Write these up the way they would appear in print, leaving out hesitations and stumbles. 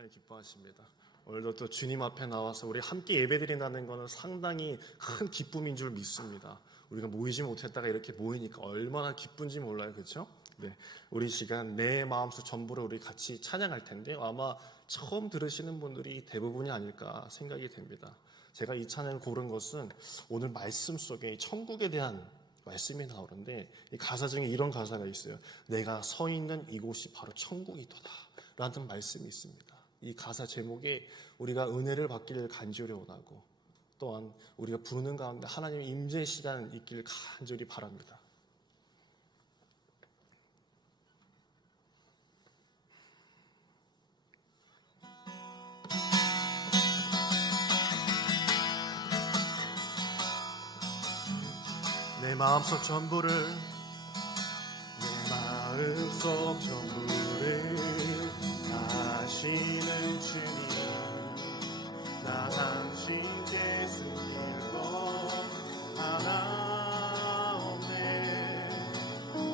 하나님 기뻐하십니다. 오늘도 또 주님 앞에 나와서 우리 함께 예배드린다는 것은 상당히 큰 기쁨인 줄 믿습니다. 우리가 모이지 못했다가 이렇게 모이니까 얼마나 기쁜지 몰라요. 그렇죠? 네, 우리 시간 내 마음속 전부를 우리 같이 찬양할 텐데 아마 처음 들으시는 분들이 대부분이 아닐까 생각이 됩니다. 제가 이 찬양을 고른 것은 오늘 말씀 속에 천국에 대한 말씀이 나오는데 이 가사 중에 이런 가사가 있어요. 내가 서 있는 이곳이 바로 천국이도다 라는 말씀이 있습니다. 이 가사 제목에 우리가 은혜를 받기를 간절히 원하고 또한 우리가 부르는 가운데 하나님의 임재 시간 있기를 간절히 바랍니다. 내 마음속 전부를 내 마음속 전부를 하시는 주님 나 당신께 숨기고 하나 없네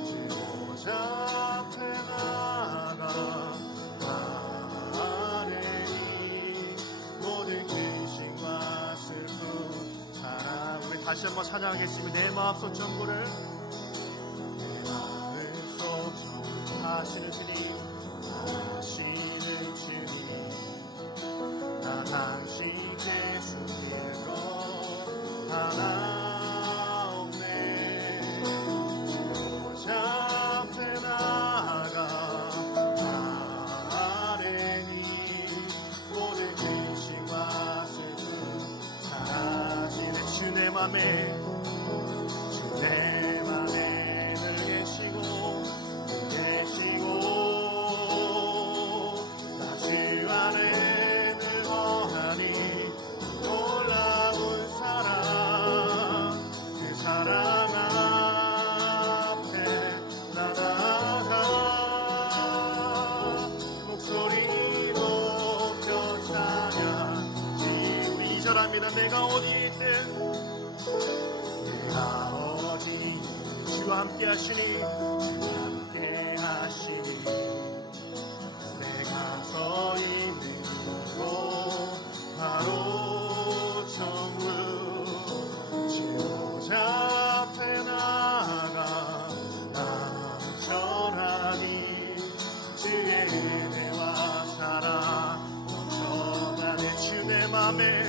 지고자 앞에 나가 아뢰니 모든 근심과 슬픔 사랑 우리 다시 한번 찬양하겠습니다. 내 마음속 전부를 내 마음속 전부 하시는 주님 당신께 숨기고 하나 없네 지고자 앞에 나가 아뢰니 모든 근심과 슬픔 사라지는 주 내 맘에 늘 계시고 나 주 안에 내가 어디 있든 내가 어디 있든 주와 함께 하시니 내가 서 있는 곳 바로 천국 지도자 앞에 나가 나 전하니 주의 은혜와 사랑 넘쳐가는 주 내 맘에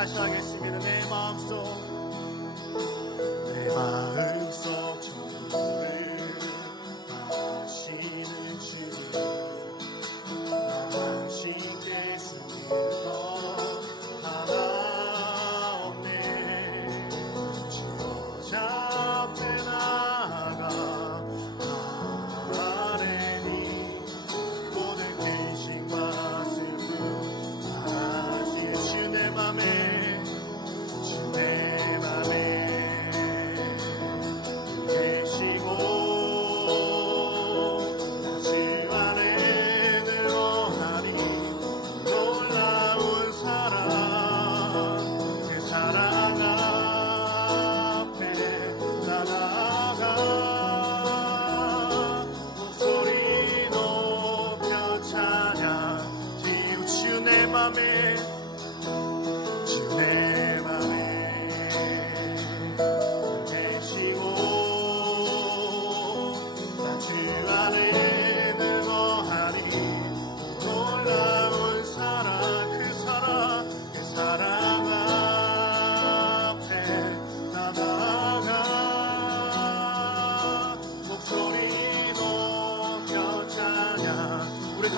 다시 하겠습니다. 내 마음속 전부를 하시는 주님 나 당신께 숨기고 하나 없네 지도자 앞에 나가 아뢰니 모든 근심과 슬픔 사라지는 주 내 맘에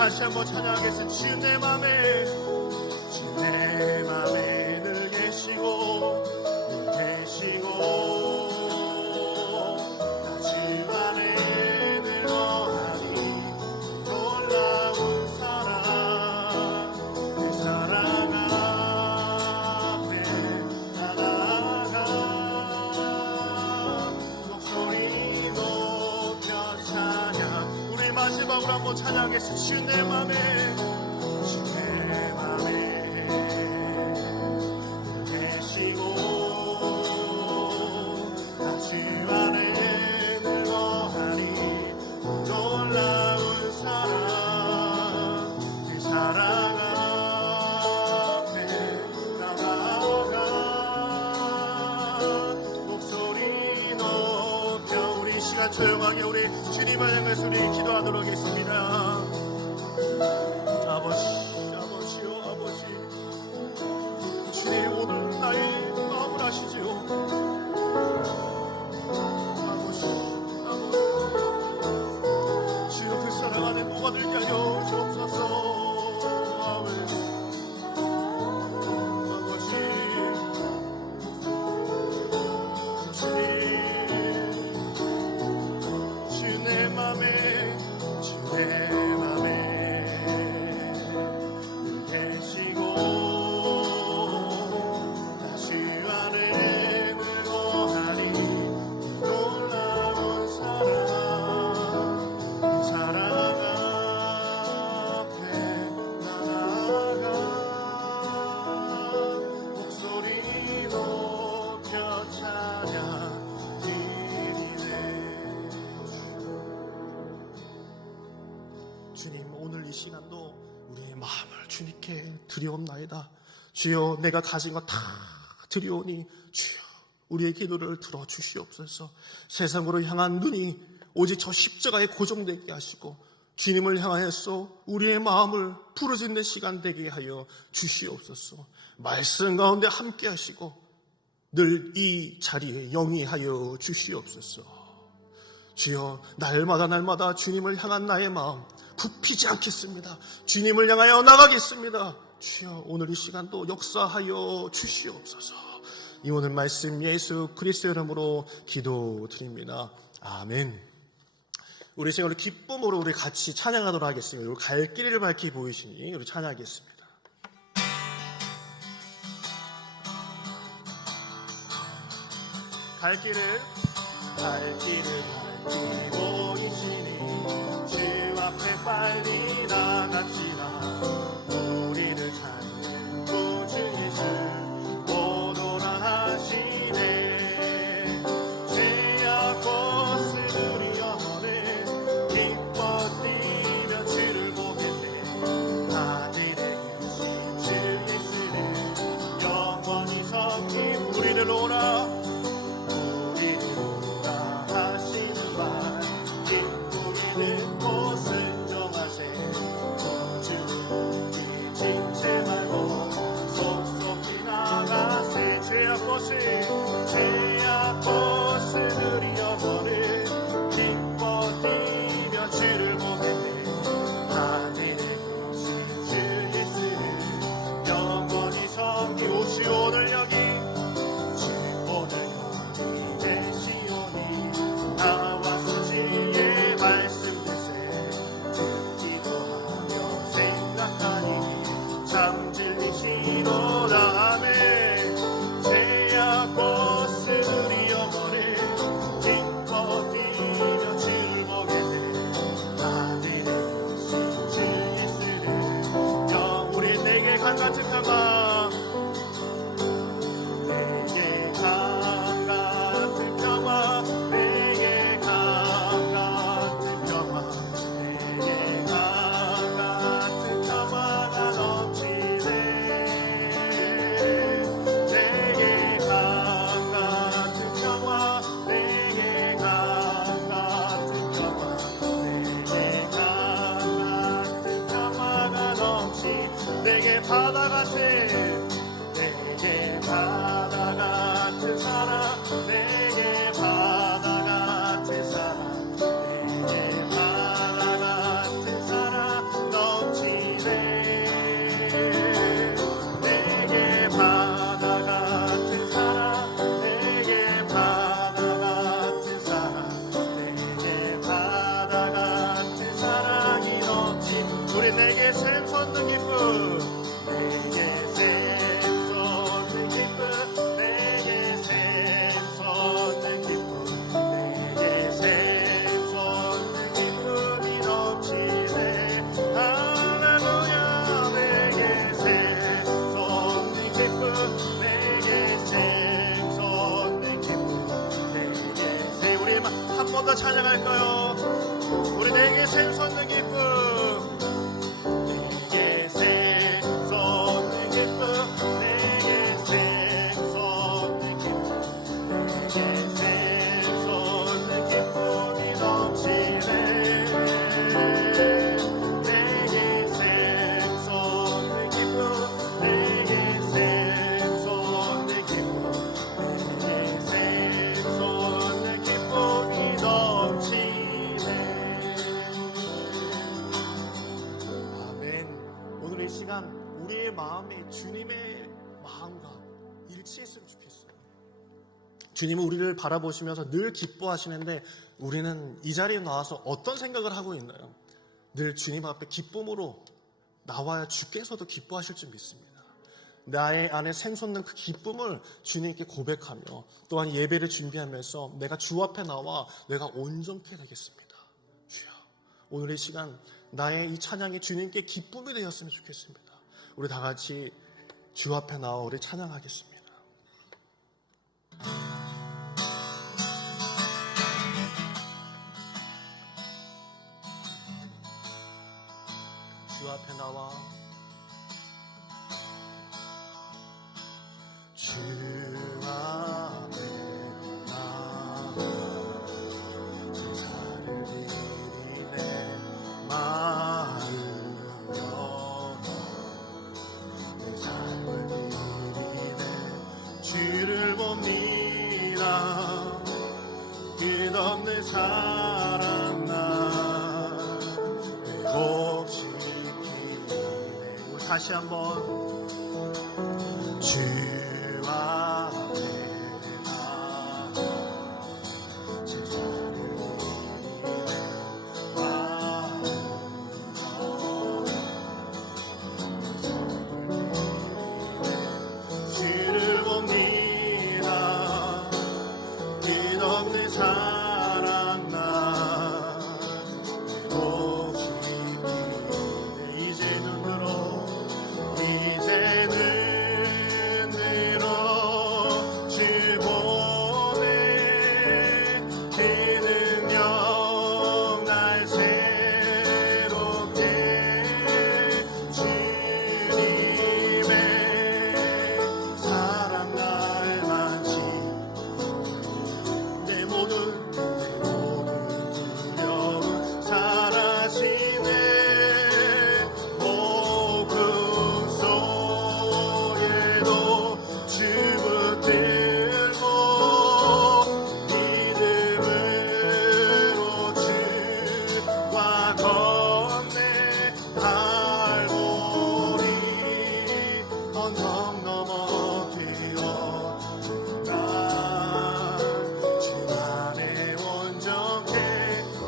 다시 한번 찬양하겠습니다. 주 내 맘에 늘 계시고 나 주 안에 늘 거하니 놀라운 사랑 그 사랑 앞에 또 찬양하겠습니다. 주님 내 맘에 계시고 나 주 안에 늙어하니 놀라운 사랑 그 사랑 앞에 나아가 목소리 높여 우리 시간 조용하게 우리 주님을 향해서 우리 기도하도록 하겠습니다. 아버지요 아버지 주님 오늘 나의 마음을 아시지요. 아버지 주여 그 사랑 안에 녹아들게 하여 주옵소서. 주님 오늘 이 시간도 우리의 마음을 주님께 드리옵나이다. 주여 내가 가진 것 다 드리오니 주여 우리의 기도를 들어주시옵소서. 세상으로 향한 눈이 오직 저 십자가에 고정되게 하시고 주님을 향하여서 우리의 마음을 부르짖는 시간 되게 하여 주시옵소서. 말씀 가운데 함께 하시고 늘 이 자리에 영위하여 주시옵소서. 주여 날마다 주님을 향한 나의 마음 굽히지 않겠습니다. 주님을 향하여 나가겠습니다. 주여 오늘 이 시간도 역사하여 주시옵소서. 이 오늘 말씀 예수 그리스도의 이름으로 기도드립니다. 아멘. 우리 지금 기쁨으로 우리 같이 찬양하도록 하겠습니다. 우리 갈 길을 밝히 보이시니 우리 찬양하겠습니다. 갈 길을 밝히 보이시니 주 앞에 빨리 나갑시다. 우리를 찾는 구주 예수 오노라 하시네. 죄악 벗으리 영혼을 기뻐 뛰며 주를 보겠네. 하늘에 계신 주 예수를 영원히 섬기 우리를 오라 죄악 벗으리 영혼을 기뻐 뛰며 주를 보겠네. 하늘에 계신 주 예수를 영원히 섬기오. 주 오늘 여기 주 처음보다 찬양할까요? 우리 내게 샘솟는 기쁨, 내게 샘솟는 기쁨, 내게 샘솟는 기쁨, 내게 샘솟는 기쁨이 넘치네. 내게 샘솟는 기쁨, 내게 샘솟는 기쁨, 내게 샘솟는 기쁨이 넘치네. 아멘. 오늘 이 시간 우리의 마음에 주님의 마음과 일치했으면 좋겠어요. 주님은 우리를 바라보시면서 늘 기뻐하시는데 우리는 이 자리에 나와서 어떤 생각을 하고 있나요? 늘 주님 앞에 기쁨으로 나와야 주께서도 기뻐하실 줄 믿습니다. 나의 안에 샘솟는 그 기쁨을 주님께 고백하며 또한 예배를 준비하면서 내가 주 앞에 나와 내가 온전케 되겠습니다. 주여, 오늘 이 시간 나의 이 찬양이 주님께 기쁨이 되었으면 좋겠습니다. 우리 다 같이 주 앞에 나와 우리 찬양하겠습니다. 주 앞에 나와 주 앞에 나와 제사를 드리네. 마음 열어 내 삶을 드리네. 주를 봅니다. 끝없는 사랑 나 회복시키네. 우리 다시 한번 주 앞에 나와 제사를 드리네. 마음 열어 주를 봅니다. 끝없는 사랑 나 회복시키네. 이제 눈으로 주 보네. 그 능력 날 새롭게 주님의 사랑 날 만지 내 모든 두려움 사라지네. 목숨 속에도 주 붙들고 믿음으로 주와 걷네. 갈보리 언덕 넘어 뛰어가 주 안에 온전케.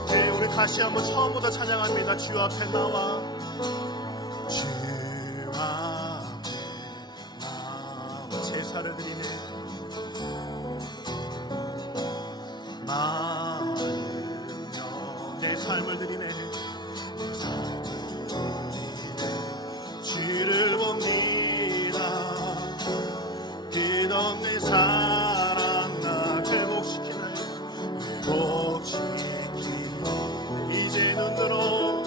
네, 우리 다시 한번 처음부터 찬양합니다. 주 앞에 나와 주 앞에 나와 제사를 드리네. 마음며 내 삶을 드리네. 주를 봅니다. 끝없는 사랑 나 회복시키네. 회복시키네. 이제 눈으로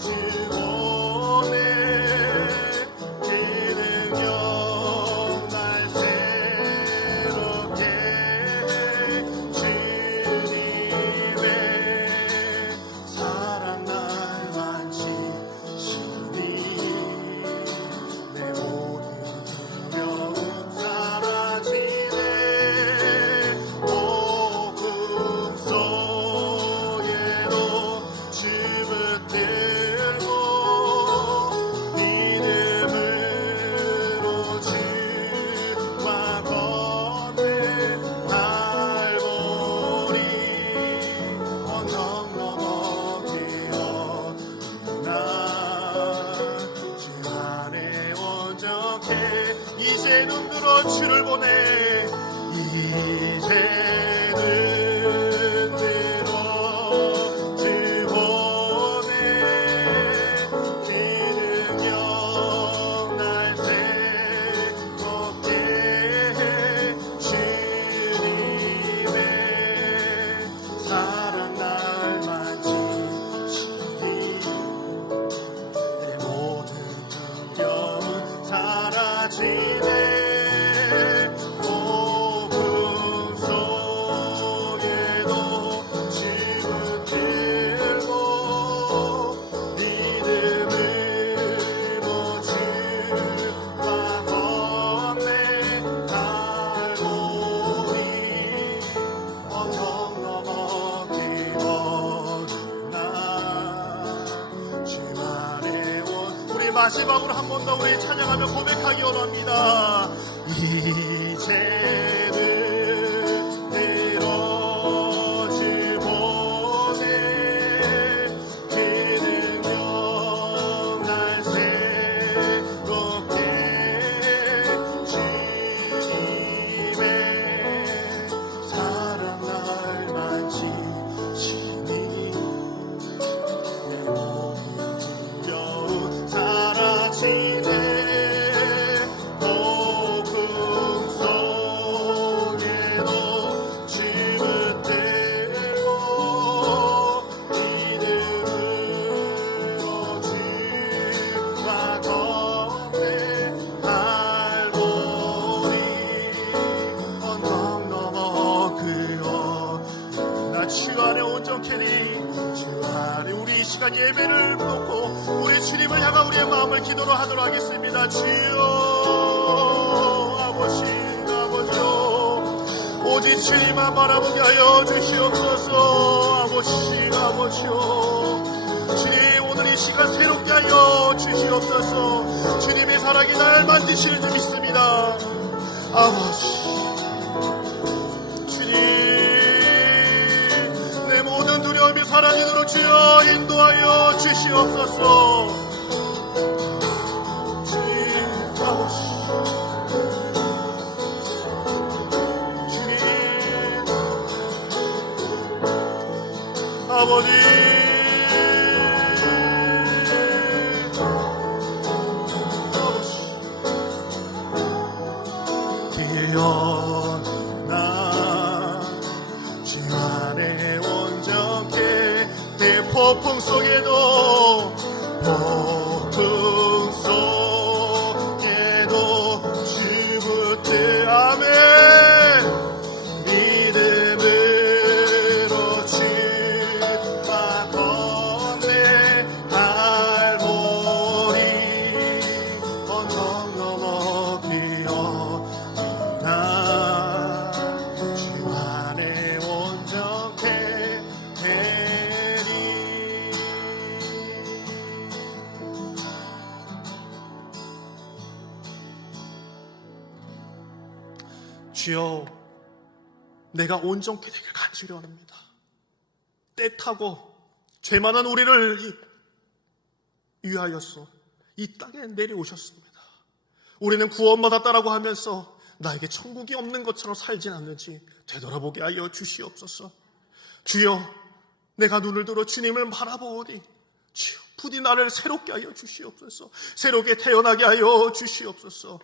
주 보네. 그 능력 날 새롭게 주님의 사랑 날 만지시니 마지막으로 한 번 더 우리 찬양하며 고백하기 원합니다. 이제는 늘어질 못해 그는 영날 새롭게 주님의 사랑 날 만지시니 내 몸이 힘겨운 사라지네 복음 속에도 주를 들고 믿음으로 주와 건배할보리 언덕 넘어 그어 나 주 안에 온전케니 주 안에 우리 이 시간 예배를 놓고 우리 주님을 향한 우리의 마음을 기도로 하도록 하겠습니다. 주여 아버지 오직 주님만 바라보게 하여 주시옵소서. 아버지요 주님 오늘 이 시간 새롭게 하여 주시옵소서. 주님의 사랑이 날 만드시는 줄 믿습니다. 아버지 주님 내 모든 두려움이 사라지도록 주여 인도하여 주시옵소서. 주님 아버지 아버지 기어나 주 안에 온전케 대폭풍 속에도 폭풍 속에도 주 붙들 아멘 믿음으로 주와 건배할보리 언덕 넘어 뛰어나 주 안에 온전케 되리. 주여 내가 온전케 되길 간절히 원합니다. 때타고 죄 많은 우리를 위하여서 이 땅에 내려오셨습니다. 우리는 구원받았다라고 하면서 나에게 천국이 없는 것처럼 살진 않는지 되돌아보게 하여 주시옵소서. 주여 내가 눈을 들어 주님을 바라보오니 주여 부디 나를 새롭게 하여 주시옵소서. 새롭게 태어나게 하여 주시옵소서.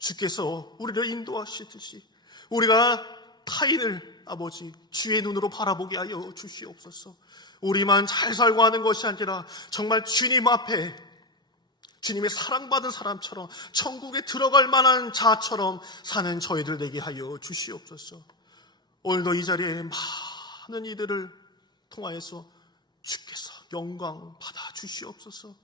주께서 우리를 인도하시듯이 우리가 타인을 아버지 주의 눈으로 바라보게 하여 주시옵소서. 우리만 잘 살고 하는 것이 아니라 정말 주님 앞에 주님의 사랑받은 사람처럼 천국에 들어갈 만한 자처럼 사는 저희들 되게 하여 주시옵소서. 오늘도 이 자리에 많은 이들을 통하여서 주께서 영광 받아 주시옵소서.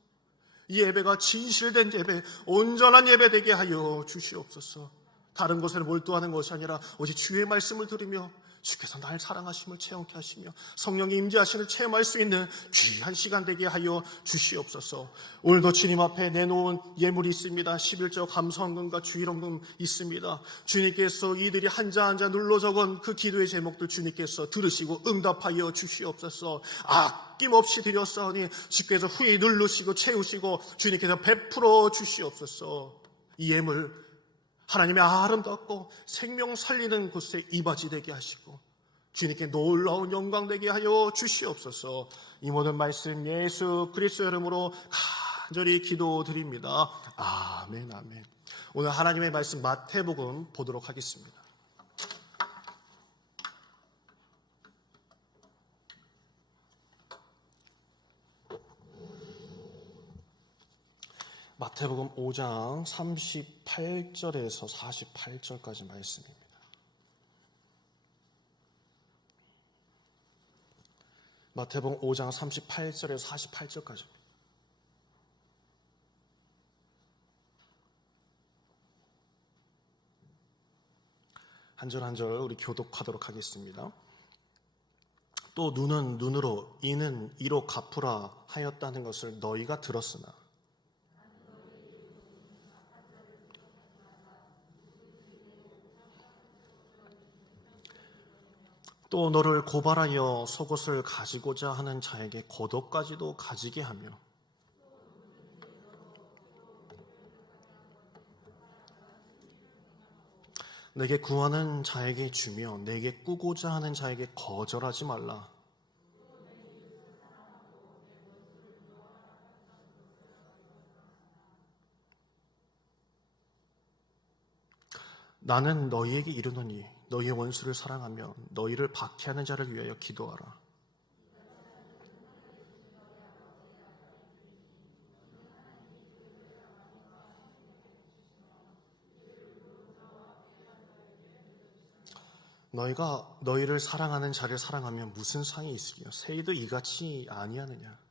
이 예배가 진실된 예배, 온전한 예배 되게 하여 주시옵소서. 다른 것에 몰두하는 것이 아니라 오직 주의 말씀을 들으며 주께서 날 사랑하심을 체험케 하시며 성령이 임재하심을 체험할 수 있는 귀한 시간 되게 하여 주시옵소서. 오늘도 주님 앞에 내놓은 예물이 있습니다. 11조 감사헌금과 주일헌금 있습니다. 주님께서 이들이 한자 한자 눌러 적은 그 기도의 제목들 주님께서 들으시고 응답하여 주시옵소서. 아낌없이 드렸사오니 주께서 후에 누르시고 채우시고 주님께서 베풀어 주시옵소서. 이 예물 하나님의 아름답고 생명 살리는 곳에 이바지 되게 하시고 주님께 놀라운 영광 되게 하여 주시옵소서. 이 모든 말씀 예수 그리스도 이름으로 간절히 기도드립니다. 아멘 아멘. 오늘 하나님의 말씀 마태복음 보도록 하겠습니다. 마태복음 5장 38절에서 48절까지 말씀입니다. 마태복음 5장 38절에서 48절까지. 한 절 한 절 우리 교독하도록 하겠습니다. 또 눈은 눈으로 이는 이로 갚으라 하였다는 것을 너희가 들었으나 또 너를 고발하여 속옷을 가지고자 하는 자에게 겉옷까지도 가지게 하며 내게 구하는 자에게 주며 내게 꾸고자 하는 자에게 거절하지 말라. 나는 너희에게 이르노니 너희의 원수를 사랑하며 너희를 박해하는 자를 위하여 기도하라. 너희가 너희를 사랑하는 자를 사랑하면 무슨 상이 있으며 새이도 이같이 아니하느냐.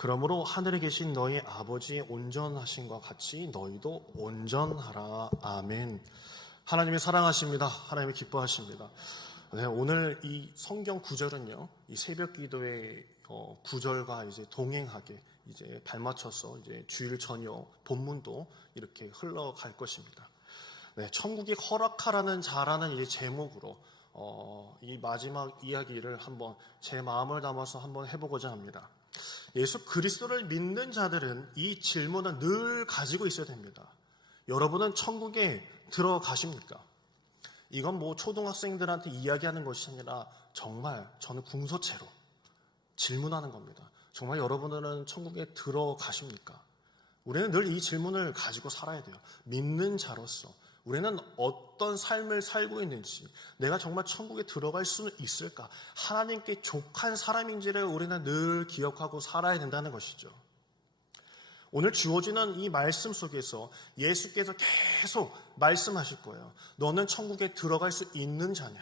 그러므로 하늘에 계신 너희 아버지의 온전하심과 같이 너희도 온전하라. 아멘. 하나님이 사랑하십니다. 하나님이 기뻐하십니다. 네, 오늘 이 성경 구절은요, 이 새벽 기도의 구절과 이제 동행하게 이제 발맞춰서 이제 주일 저녁 본문도 이렇게 흘러갈 것입니다. 네, 천국이 허락하라는 자라는 이 제목으로 이 마지막 이야기를 한번 제 마음을 담아서 한번 해보고자 합니다. 예수 그리스도를 믿는 자들은 이 질문을 늘 가지고 있어야 됩니다. 여러분은 천국에 들어가십니까? 이건 뭐 초등학생들한테 이야기하는 것이 아니라 정말 저는 궁서체로 질문하는 겁니다. 정말 여러분들은 천국에 들어가십니까? 우리는 늘 이 질문을 가지고 살아야 돼요. 믿는 자로서 우리는 어떤 삶을 살고 있는지, 내가 정말 천국에 들어갈 수 있을까? 하나님께 족한 사람인지를 우리는 늘 기억하고 살아야 된다는 것이죠. 오늘 주어지는 이 말씀 속에서 예수께서 계속 말씀하실 거예요. 너는 천국에 들어갈 수 있는 자냐?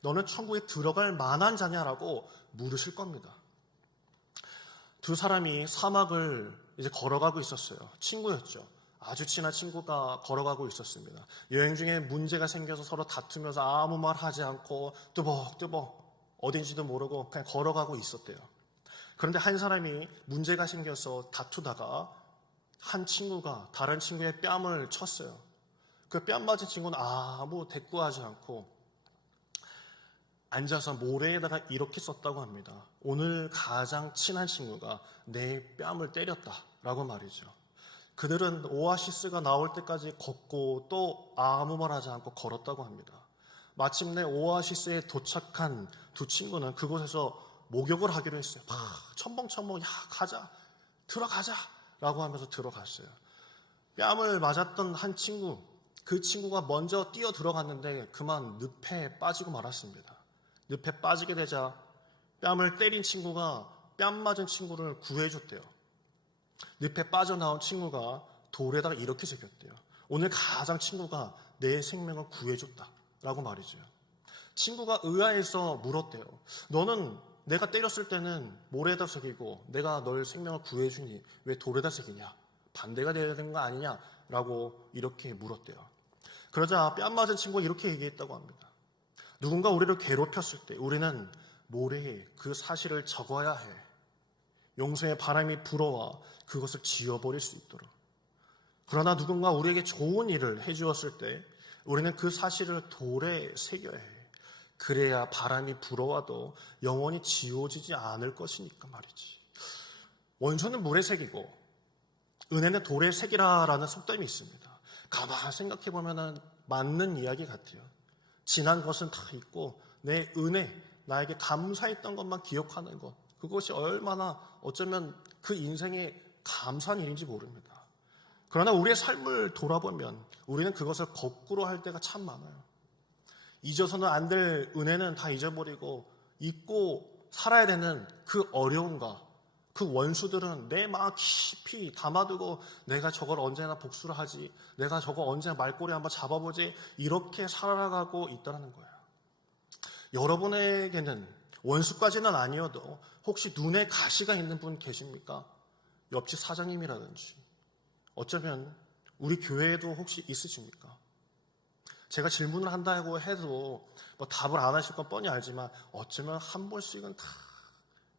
너는 천국에 들어갈 만한 자냐라고 물으실 겁니다. 두 사람이 사막을 이제 걸어가고 있었어요. 친구였죠. 아주 친한 친구가 걸어가고 있었습니다. 여행 중에 문제가 생겨서 서로 다투면서 아무 말 하지 않고 뚜벅뚜벅 어딘지도 모르고 그냥 걸어가고 있었대요. 그런데 한 사람이 문제가 생겨서 다투다가 한 친구가 다른 친구의 뺨을 쳤어요. 그 뺨 맞은 친구는 아무 대꾸하지 않고 앉아서 모래에다가 이렇게 썼다고 합니다. 오늘 가장 친한 친구가 내 뺨을 때렸다라고 말이죠. 그들은 오아시스가 나올 때까지 걷고 또 아무 말 하지 않고 걸었다고 합니다. 마침내 오아시스에 도착한 두 친구는 그곳에서 목욕을 하기로 했어요. 막 첨벙첨벙 야 가자 들어가자 라고 하면서 들어갔어요. 뺨을 맞았던 한 친구, 그 친구가 먼저 뛰어 들어갔는데 그만 늪에 빠지고 말았습니다. 늪에 빠지게 되자 뺨을 때린 친구가 뺨 맞은 친구를 구해줬대요. 늪에 빠져나온 친구가 돌에다가 이렇게 새겼대요. 오늘 가장 친구가 내 생명을 구해줬다라고 말이죠. 친구가 의아해서 물었대요. 너는 내가 때렸을 때는 모래에다 새기고 내가 널 생명을 구해주니 왜 돌에다 새기냐? 반대가 되어야 되는 거 아니냐라고 이렇게 물었대요. 그러자 뺨 맞은 친구가 이렇게 얘기했다고 합니다. 누군가 우리를 괴롭혔을 때 우리는 모래에 그 사실을 적어야 해. 용서의 바람이 불어와 그것을 지워버릴 수 있도록. 그러나 누군가 우리에게 좋은 일을 해주었을 때 우리는 그 사실을 돌에 새겨야 해. 그래야 바람이 불어와도 영원히 지워지지 않을 것이니까 말이지. 원수는 물에 새기고 은혜는 돌에 새기라라는 속담이 있습니다. 가만히 생각해보면 맞는 이야기 같아요. 지난 것은 다 잊고 내 은혜, 나에게 감사했던 것만 기억하는 것, 그것이 얼마나 어쩌면 그 인생의 감사한 일인지 모릅니다. 그러나 우리의 삶을 돌아보면 우리는 그것을 거꾸로 할 때가 참 많아요. 잊어서는 안 될 은혜는 다 잊어버리고 잊고 살아야 되는 그 어려움과 그 원수들은 내 마음 깊이 담아두고 내가 저걸 언제나 복수를 하지, 내가 저거 언제나 말꼬리 한번 잡아보지, 이렇게 살아가고 있다는 거예요. 여러분에게는 원수까지는 아니어도 혹시 눈에 가시가 있는 분 계십니까? 옆집 사장님이라든지 어쩌면 우리 교회에도 혹시 있으십니까? 제가 질문을 한다고 해도 뭐 답을 안 하실 건 뻔히 알지만 어쩌면 한 번씩은 다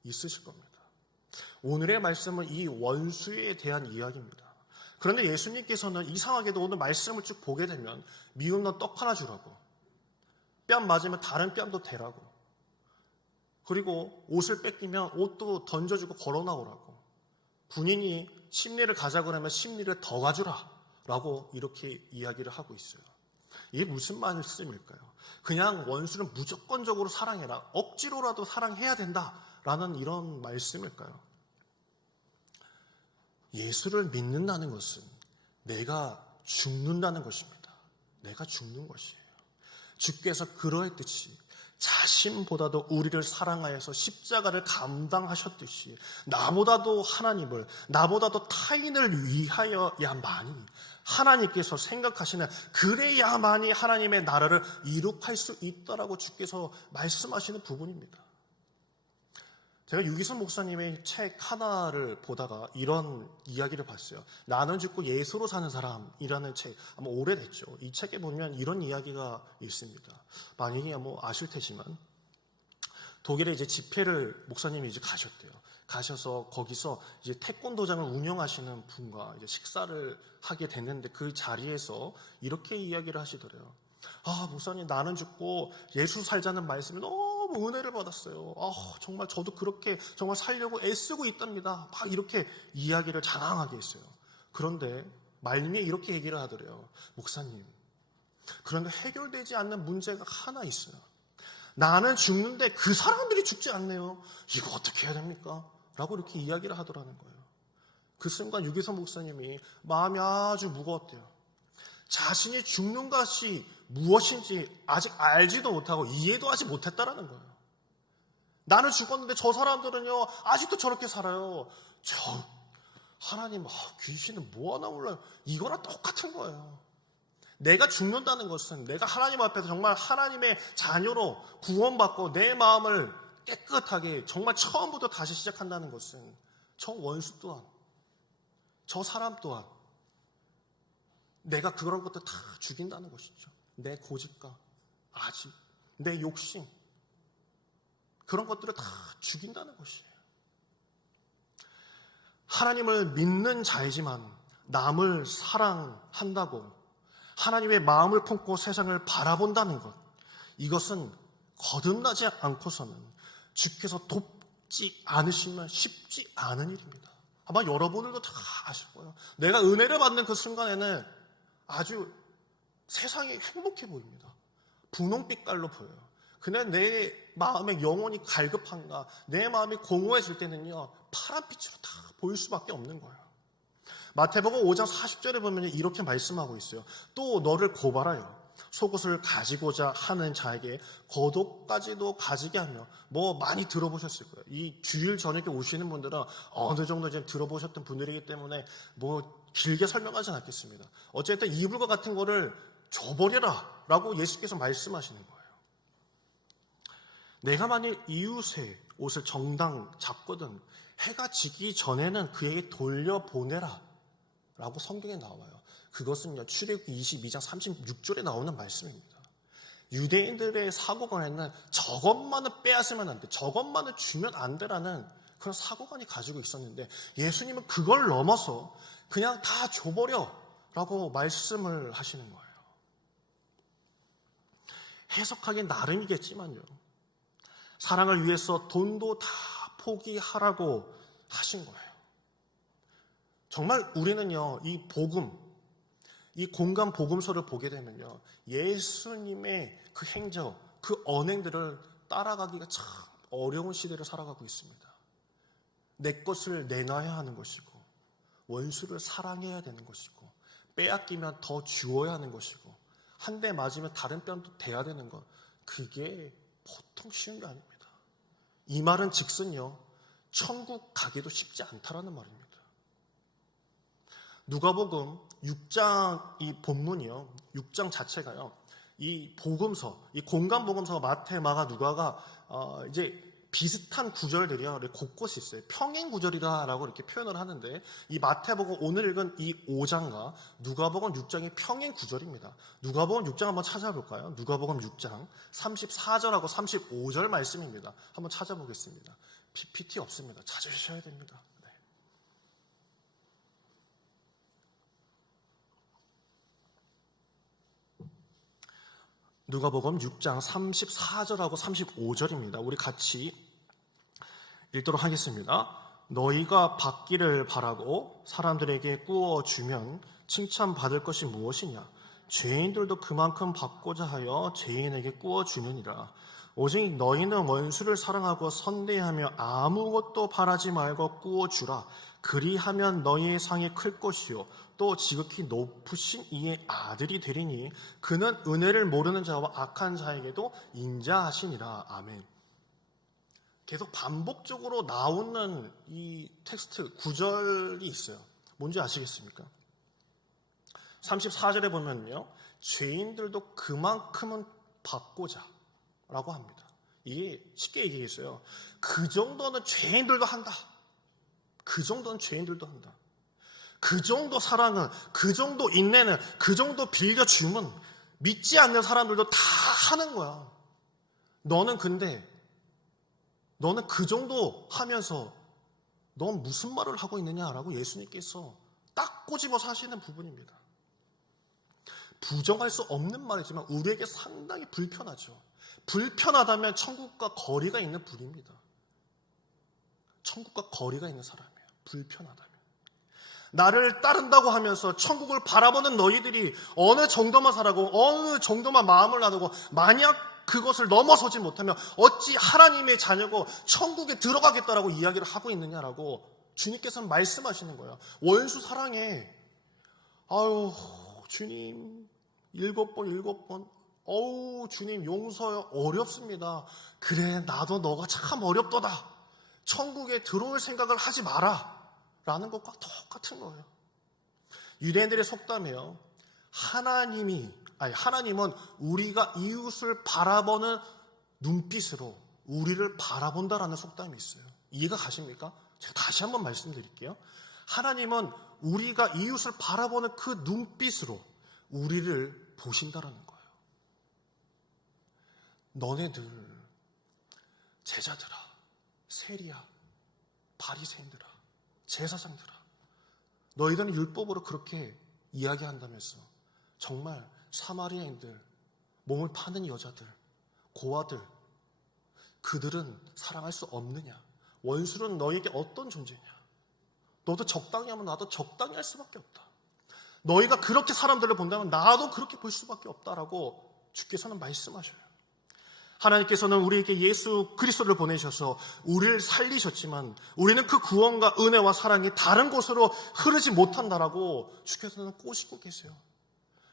있으실 겁니다. 오늘의 말씀은 이 원수에 대한 이야기입니다. 그런데 예수님께서는 이상하게도 오늘 말씀을 쭉 보게 되면 미운 너 떡 하나 주라고, 뺨 맞으면 다른 뺨도 대라고, 그리고 옷을 뺏기면 옷도 던져주고 걸어 나오라고, 군인이 심리를 가자 그러면 심리를 더 가주라 라고 이렇게 이야기를 하고 있어요. 이게 무슨 말씀일까요? 그냥 원수는 무조건적으로 사랑해라, 억지로라도 사랑해야 된다라는 이런 말씀일까요? 예수를 믿는다는 것은 내가 죽는다는 것입니다. 내가 죽는 것이에요. 주께서 그러했듯이 자신보다도 우리를 사랑하여서 십자가를 감당하셨듯이 나보다도 하나님을, 나보다도 타인을 위하여야만이 하나님께서 생각하시는, 그래야만이 하나님의 나라를 이룩할 수 있다라고 주께서 말씀하시는 부분입니다. 제가 유기선 목사님의 책 하나를 보다가 이런 이야기를 봤어요. 나는 죽고 예수로 사는 사람이라는 책, 아마 오래됐죠. 이 책에 보면 이런 이야기가 있습니다. 많이 아실 테지만 독일에 이제 집회를 목사님이 이제 가셨대요. 가셔서 거기서 이제 태권도장을 운영하시는 분과 이제 식사를 하게 됐는데 그 자리에서 이렇게 이야기를 하시더래요. 목사님, 나는 죽고 예수 살자는 말씀을 너무 은혜를 받았어요. 정말 저도 그렇게 정말 살려고 애쓰고 있답니다. 막 이렇게 이야기를 자랑하게 했어요. 그런데 말미에 이렇게 얘기를 하더래요. 목사님, 그런데 해결되지 않는 문제가 하나 있어요. 나는 죽는데 그 사람들이 죽지 않네요. 이거 어떻게 해야 됩니까? 라고 이렇게 이야기를 하더라는 거예요. 그 순간 유기선 목사님이 마음이 아주 무거웠대요. 자신이 죽는 것이 무엇인지 아직 알지도 못하고 이해도 하지 못했다라는 거예요. 나는 죽었는데 저 사람들은요 아직도 저렇게 살아요. 하나님, 귀신은 뭐 하나 몰라요. 이거랑 똑같은 거예요. 내가 죽는다는 것은 내가 하나님 앞에서 정말 하나님의 자녀로 구원받고 내 마음을 깨끗하게 정말 처음부터 다시 시작한다는 것은 저 원수 또한, 저 사람 또한 내가 그런 것도 다 죽인다는 것이죠. 내 고집과 아집, 내 욕심, 그런 것들을 다 죽인다는 것이에요. 하나님을 믿는 자이지만 남을 사랑한다고 하나님의 마음을 품고 세상을 바라본다는 것, 이것은 거듭나지 않고서는 주께서 돕지 않으시면 쉽지 않은 일입니다. 아마 여러분들도 다 아실 거예요. 내가 은혜를 받는 그 순간에는 아주 세상이 행복해 보입니다. 분홍빛깔로 보여요. 근데 내 마음의 영혼이 갈급한가, 내 마음이 공허해질 때는요 파란빛으로 다 보일 수밖에 없는 거예요. 마태복음 5장 40절에 보면 이렇게 말씀하고 있어요. 또 너를 고발하여 속옷을 가지고자 하는 자에게 겉옷까지도 가지게 하며, 많이 들어보셨을 거예요. 이 주일 저녁에 오시는 분들은 어느 정도 이제 들어보셨던 분들이기 때문에 길게 설명하진 않겠습니다. 어쨌든 이불과 같은 거를 줘버려라 라고 예수께서 말씀하시는 거예요. 내가 만일 이웃의 옷을 정당 잡거든 해가 지기 전에는 그에게 돌려보내라 라고 성경에 나와요. 그것은요 출애굽기 22장 36절에 나오는 말씀입니다. 유대인들의 사고관에는 저것만은 빼앗으면 안 돼, 저것만은 주면 안 돼라는 그런 사고관이 가지고 있었는데 예수님은 그걸 넘어서 그냥 다 줘버려 라고 말씀을 하시는 거예요. 해석하기 나름이겠지만요, 사랑을 위해서 돈도 다 포기하라고 하신 거예요. 정말 우리는요 이 복음, 이 공간 복음서를 보게 되면요 예수님의 그 행적, 그 언행들을 따라가기가 참 어려운 시대를 살아가고 있습니다. 내 것을 내놔야 하는 것이고, 원수를 사랑해야 되는 것이고, 빼앗기면 더 주어야 하는 것이고, 한 대 맞으면 다른 뺨도 대야 되는 것, 그게 보통 쉬운 게 아닙니다. 이 말은 즉슨요 천국 가기도 쉽지 않다라는 말입니다. 누가복음 6장 이 본문이요, 6장 자체가요, 이 복음서, 이 공간 복음서 마태, 마가, 누가가 이제 비슷한 구절들이요 곳곳이 있어요. 평행 구절이다라고 이렇게 표현을 하는데, 이 마태복음 오늘 읽은 이 5장과 누가복음 6장이 평행 구절입니다. 누가복음 6장 한번 찾아볼까요? 누가복음 6장 34절하고 35절 말씀입니다. 한번 찾아보겠습니다. PPT 없습니다. 찾으셔야 됩니다. 네. 누가복음 6장 34절하고 35절입니다. 우리 같이 읽도록 하겠습니다. 너희가 받기를 바라고 사람들에게 구워주면 칭찬받을 것이 무엇이냐? 죄인들도 그만큼 받고자 하여 죄인에게 구워주느니라. 오직 너희는 원수를 사랑하고 선대하며 아무것도 바라지 말고 구워주라. 그리하면 너희의 상이 클 것이요 또 지극히 높으신 이의 아들이 되리니 그는 은혜를 모르는 자와 악한 자에게도 인자하시니라. 아멘. 계속 반복적으로 나오는 이 텍스트 구절이 있어요. 뭔지 아시겠습니까? 34절에 보면요, 죄인들도 그만큼은 받고자 라고 합니다. 이게 쉽게 얘기했어요. 그 정도는 죄인들도 한다. 그 정도는 죄인들도 한다. 그 정도 사랑은, 그 정도 인내는, 그 정도 빌겨줌은 믿지 않는 사람들도 다 하는 거야. 너는 그 정도 하면서 넌 무슨 말을 하고 있느냐라고 예수님께서 딱 꼬집어서 하시는 부분입니다. 부정할 수 없는 말이지만 우리에게 상당히 불편하죠. 불편하다면 천국과 거리가 있는 분입니다. 천국과 거리가 있는 사람이에요. 불편하다면. 나를 따른다고 하면서 천국을 바라보는 너희들이 어느 정도만 살아고 어느 정도만 마음을 나누고 만약 그것을 넘어서지 못하면 어찌 하나님의 자녀고 천국에 들어가겠다라고 이야기를 하고 있느냐라고 주님께서는 말씀하시는 거예요. 원수 사랑해. 아유 주님 7번 어우 주님 용서요. 어렵습니다. 그래 나도 너가 참 어렵도다. 천국에 들어올 생각을 하지 마라 라는 것과 똑같은 거예요. 유대인들의 속담이에요. 하나님은 우리가 이웃을 바라보는 눈빛으로 우리를 바라본다라는 속담이 있어요. 이해가 가십니까? 제가 다시 한번 말씀드릴게요. 하나님은 우리가 이웃을 바라보는 그 눈빛으로 우리를 보신다라는 거예요. 너네들 제자들아, 세리야, 바리새인들아, 제사장들아, 너희들은 율법으로 그렇게 이야기한다면서 정말 사마리아인들, 몸을 파는 여자들, 고아들, 그들은 사랑할 수 없느냐? 원수는 너에게 어떤 존재냐? 너도 적당히 하면 나도 적당히 할 수밖에 없다. 너희가 그렇게 사람들을 본다면 나도 그렇게 볼 수밖에 없다라고 주께서는 말씀하셔요. 하나님께서는 우리에게 예수 그리스도를 보내셔서 우리를 살리셨지만 우리는 그 구원과 은혜와 사랑이 다른 곳으로 흐르지 못한다라고 주께서는 꼬시고 계세요.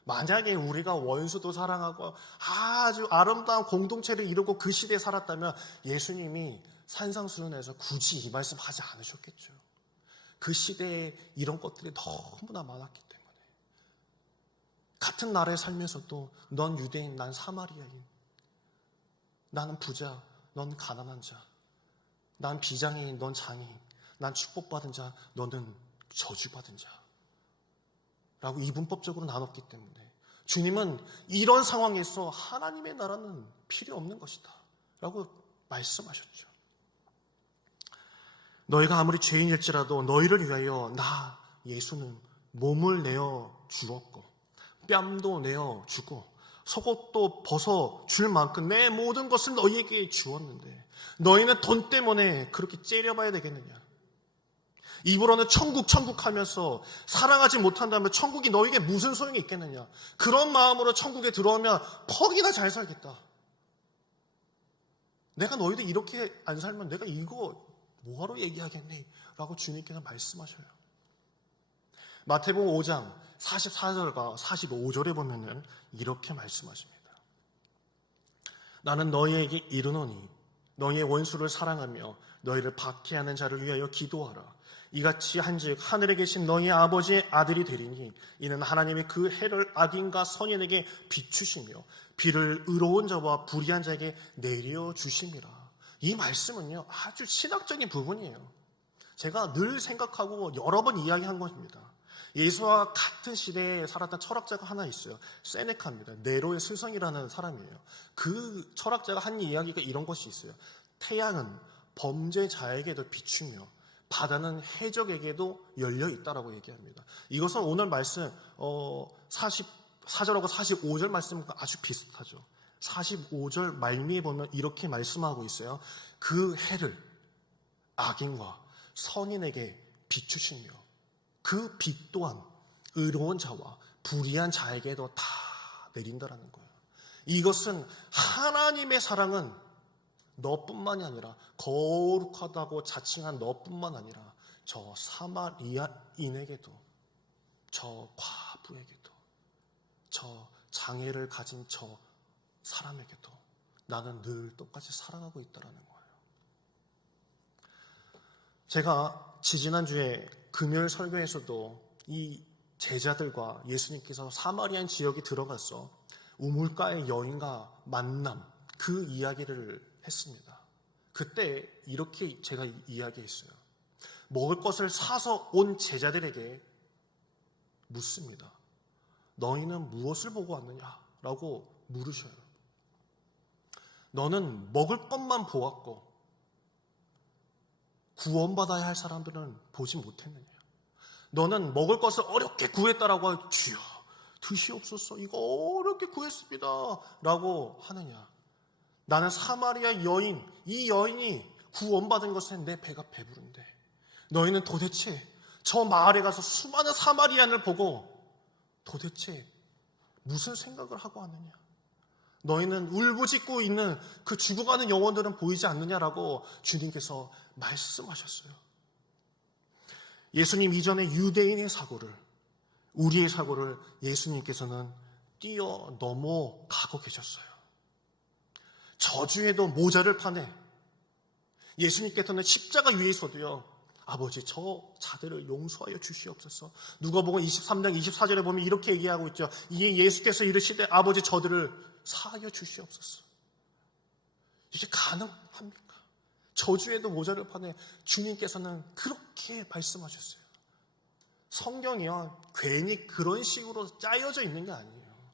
만약에 우리가 원수도 사랑하고 아주 아름다운 공동체를 이루고 그 시대에 살았다면 예수님이 산상수훈에서 굳이 이 말씀 하지 않으셨겠죠. 그 시대에 이런 것들이 너무나 많았기 때문에. 같은 나라에 살면서도 넌 유대인, 난 사마리아인, 나는 부자, 넌 가난한 자, 난 비장애인, 넌 장애인, 난 축복받은 자, 너는 저주받은 자 라고 이분법적으로 나눴기 때문에 주님은 이런 상황에서 하나님의 나라는 필요 없는 것이다 라고 말씀하셨죠. 너희가 아무리 죄인일지라도 너희를 위하여 나 예수는 몸을 내어 주었고 뺨도 내어 주고 속옷도 벗어 줄 만큼 내 모든 것을 너희에게 주었는데 너희는 돈 때문에 그렇게 째려봐야 되겠느냐? 입으로는 천국 하면서 사랑하지 못한다면 천국이 너에게 무슨 소용이 있겠느냐? 그런 마음으로 천국에 들어오면 퍽이나 잘 살겠다. 내가 너희들 이렇게 안 살면 내가 이거 뭐하러 얘기하겠니? 라고 주님께서 말씀하셔요. 마태복음 5장 44절과 45절에 보면은 이렇게 말씀하십니다. 나는 너희에게 이르노니 너희의 원수를 사랑하며 너희를 박해하는 자를 위하여 기도하라. 이같이 한즉 하늘에 계신 너희 아버지의 아들이 되리니 이는 하나님이 그 해를 악인과 선인에게 비추시며 비를 의로운 자와 불의한 자에게 내려주심이라. 이 말씀은요 아주 신학적인 부분이에요. 제가 늘 생각하고 여러 번 이야기한 것입니다. 예수와 같은 시대에 살았던 철학자가 하나 있어요. 세네카입니다. 네로의 스승이라는 사람이에요. 그 철학자가 한 이야기가 이런 것이 있어요. 태양은 범죄자에게도 비추며 바다는 해적에게도 열려 있다라고 얘기합니다. 이것은 오늘 말씀 44절하고 45절 말씀과 아주 비슷하죠. 45절 말미에 보면 이렇게 말씀하고 있어요. 그 해를 악인과 선인에게 비추시며 그 빛 또한 의로운 자와 불의한 자에게도 다 내린다라는 거예요. 이것은 하나님의 사랑은 너뿐만이 아니라 거룩하다고 자칭한 너뿐만 아니라 저 사마리아인에게도, 저 과부에게도, 저 장애를 가진 저 사람에게도 나는 늘 똑같이 사랑하고 있다는 거예요. 제가 지지난주에 금요일 설교에서도 이 제자들과 예수님께서 사마리안 지역에 들어가서 우물가의 여인과 만남, 그 이야기를 했습니다. 그때 이렇게 제가 이야기했어요. 먹을 것을 사서 온 제자들에게 묻습니다. 너희는 무엇을 보고 왔느냐? 라고 물으셔요. 너는 먹을 것만 보았고 구원받아야 할 사람들은 보지 못했느냐? 너는 먹을 것을 어렵게 구했다라고 하여 주여 드시옵소서, 이거 어렵게 구했습니다 라고 하느냐? 나는 사마리아 여인, 이 여인이 구원받은 것은 내 배가 배부른데 너희는 도대체 저 마을에 가서 수많은 사마리안을 보고 도대체 무슨 생각을 하고 왔느냐? 너희는 울부짖고 있는 그 죽어가는 영혼들은 보이지 않느냐라고 주님께서 말씀하셨어요. 예수님 이전에 유대인의 사고를, 우리의 사고를 예수님께서는 뛰어넘어가고 계셨어요. 저주에도 모자를 파내 예수님께서는 십자가 위에서도요, 아버지 저 자들을 용서하여 주시옵소서. 누가복음 23장 24절에 보면 이렇게 얘기하고 있죠. 이에 예수께서 이르시되 아버지 저들을 사하여 주시옵소서. 이게 가능합니까? 저주에도 모자를 파내 주님께서는 그렇게 말씀하셨어요. 성경이요, 괜히 그런 식으로 짜여져 있는 게 아니에요.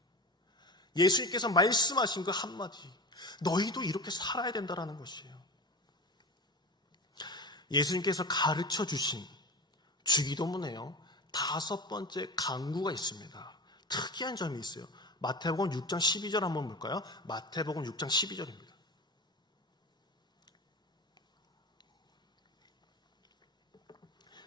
예수님께서 말씀하신 그 한마디, 너희도 이렇게 살아야 된다는 것이에요. 예수님께서 가르쳐 주신 주기도문에요, 5번째 강구가 있습니다. 특이한 점이 있어요. 마태복음 6장 12절 한번 볼까요? 마태복음 6장 12절입니다.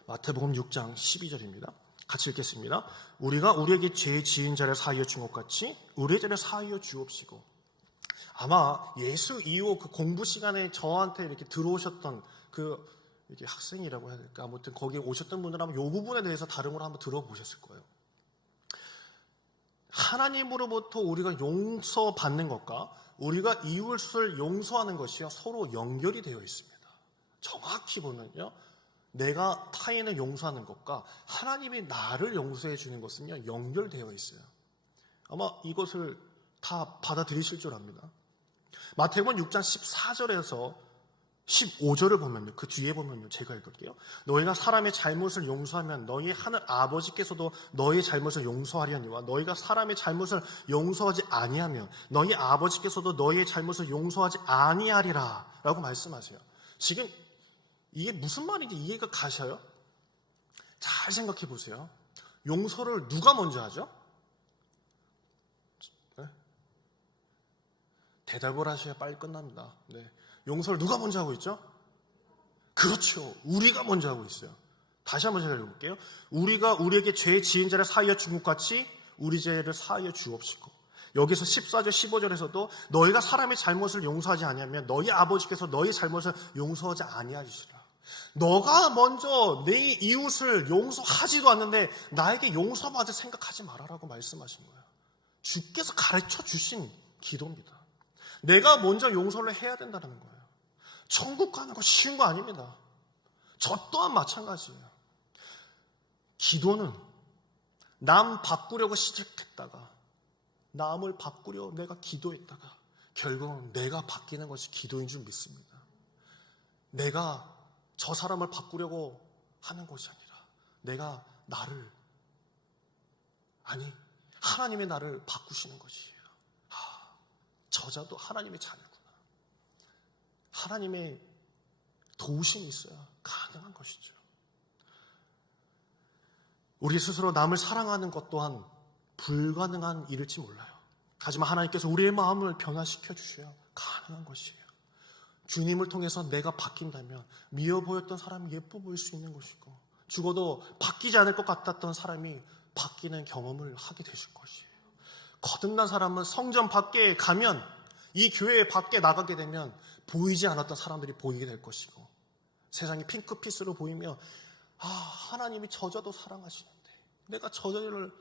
마태복음 6장 12절입니다. 같이 읽겠습니다. 우리가 우리에게 죄 지은 자를 사하여 준 것 같이 우리의 죄를 사하여 주옵시고. 아마 예수 이후 그 공부 시간에 저한테 이렇게 들어오셨던 그 이렇게 학생이라고 해야 될까? 아무튼 거기에 오셨던 분들 아마 이 부분에 대해서 다른 걸 한번 들어보셨을 거예요. 하나님으로부터 우리가 용서받는 것과 우리가 이웃을 용서하는 것이요, 서로 연결이 되어 있습니다. 정확히 보면요, 내가 타인을 용서하는 것과 하나님이 나를 용서해 주는 것은요, 연결되어 있어요. 아마 이것을 다 받아들이실 줄 압니다. 마태복음 6장 14절에서 15절을 보면요, 그 뒤에 보면요, 제가 읽을게요. 너희가 사람의 잘못을 용서하면 너희 하늘 아버지께서도 너희 잘못을 용서하려니와 너희가 사람의 잘못을 용서하지 아니하면 너희 아버지께서도 너희의 잘못을 용서하지 아니하리라 라고 말씀하세요. 지금 이게 무슨 말인지 이해가 가셔요? 잘 생각해 보세요. 용서를 누가 먼저 하죠? 네? 대답을 하셔야 빨리 끝납니다. 네. 용서를 누가 먼저 하고 있죠? 그렇죠. 우리가 먼저 하고 있어요. 다시 한번 제가 읽어볼게요. 우리가 우리에게 죄 지은 자를 사하여 준 것 같이 우리 죄를 사하여 주옵시고. 여기서 14절 15절에서도 너희가 사람의 잘못을 용서하지 아니하면 너희 아버지께서 너희 잘못을 용서하지 아니하시리라. 너가 먼저 내 이웃을 용서하지도 않는데 나에게 용서받을 생각하지 말아라고 말씀하신 거예요. 주께서 가르쳐 주신 기도입니다. 내가 먼저 용서를 해야 된다는 거예요. 천국 가는 거 쉬운 거 아닙니다. 저 또한 마찬가지예요. 기도는 남 바꾸려고 시작했다가 남을 바꾸려 내가 기도했다가 결국은 내가 바뀌는 것이 기도인 줄 믿습니다. 내가 저 사람을 바꾸려고 하는 것이 아니라 내가 나를, 아니 하나님의 나를 바꾸시는 것이에요. 저자도 하나님의 자녀구나. 하나님의 도우심이 있어야 가능한 것이죠. 우리 스스로 남을 사랑하는 것 또한 불가능한 일일지 몰라요. 하지만 하나님께서 우리의 마음을 변화시켜 주셔야 가능한 것이에요. 주님을 통해서 내가 바뀐다면 미워 보였던 사람이 예뻐 보일 수 있는 것이고, 죽어도 바뀌지 않을 것 같았던 사람이 바뀌는 경험을 하게 되실 것이에요. 거듭난 사람은 성전 밖에 가면, 이 교회 밖에 나가게 되면 보이지 않았던 사람들이 보이게 될 것이고, 세상이 핑크빛으로 보이며 하나님이 저자도 사랑하시는데 내가 저자를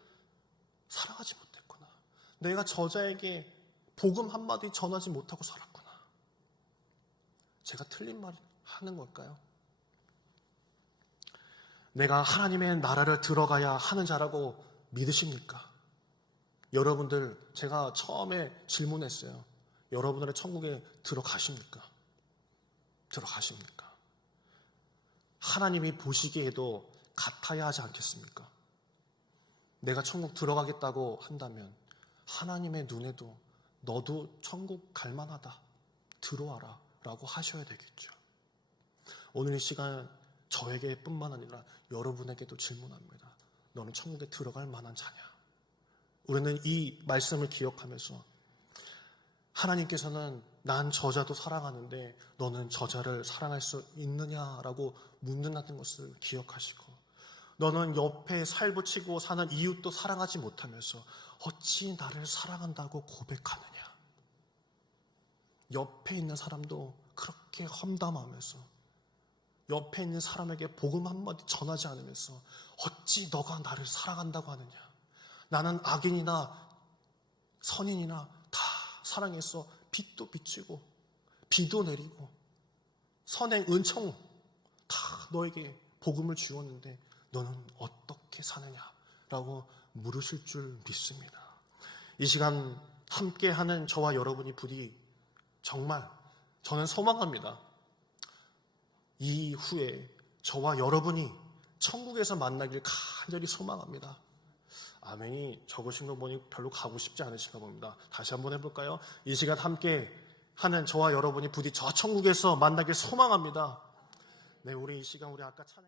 사랑하지 못했구나, 내가 저자에게 복음 한마디 전하지 못하고 살았구나. 제가 틀린 말 하는 걸까요? 내가 하나님의 나라를 들어가야 하는 자라고 믿으십니까? 여러분들, 제가 처음에 질문했어요. 여러분들의 천국에 들어가십니까? 들어가십니까? 하나님이 보시기에도 같아야 하지 않겠습니까? 내가 천국 들어가겠다고 한다면 하나님의 눈에도 너도 천국 갈 만하다, 들어와라 라고 하셔야 되겠죠. 오늘 이 시간 저에게 뿐만 아니라 여러분에게도 질문합니다. 너는 천국에 들어갈 만한 자냐? 우리는 이 말씀을 기억하면서 하나님께서는 난 저자도 사랑하는데 너는 저자를 사랑할 수 있느냐라고 묻는다는 것을 기억하시고, 너는 옆에 살붙이고 사는 이웃도 사랑하지 못하면서 어찌 나를 사랑한다고 고백하느냐? 옆에 있는 사람도 그렇게 험담하면서, 옆에 있는 사람에게 복음 한마디 전하지 않으면서 어찌 너가 나를 사랑한다고 하느냐? 나는 악인이나 선인이나 다 사랑해서 빛도 비추고 비도 내리고 선행 은총 다 너에게 복음을 주었는데 너는 어떻게 사느냐라고 물으실 줄 믿습니다. 이 시간 함께하는 저와 여러분이 부디 정말 저는 소망합니다. 이후에 저와 여러분이 천국에서 만나길 간절히 소망합니다. 아멘이 적으신 거 보니 별로 가고 싶지 않으신가 봅니다. 다시 한번 해볼까요? 이 시간 함께 하는 저와 여러분이 부디 저 천국에서 만나길 소망합니다. 네, 우리 이 시간 우리 아까 찬양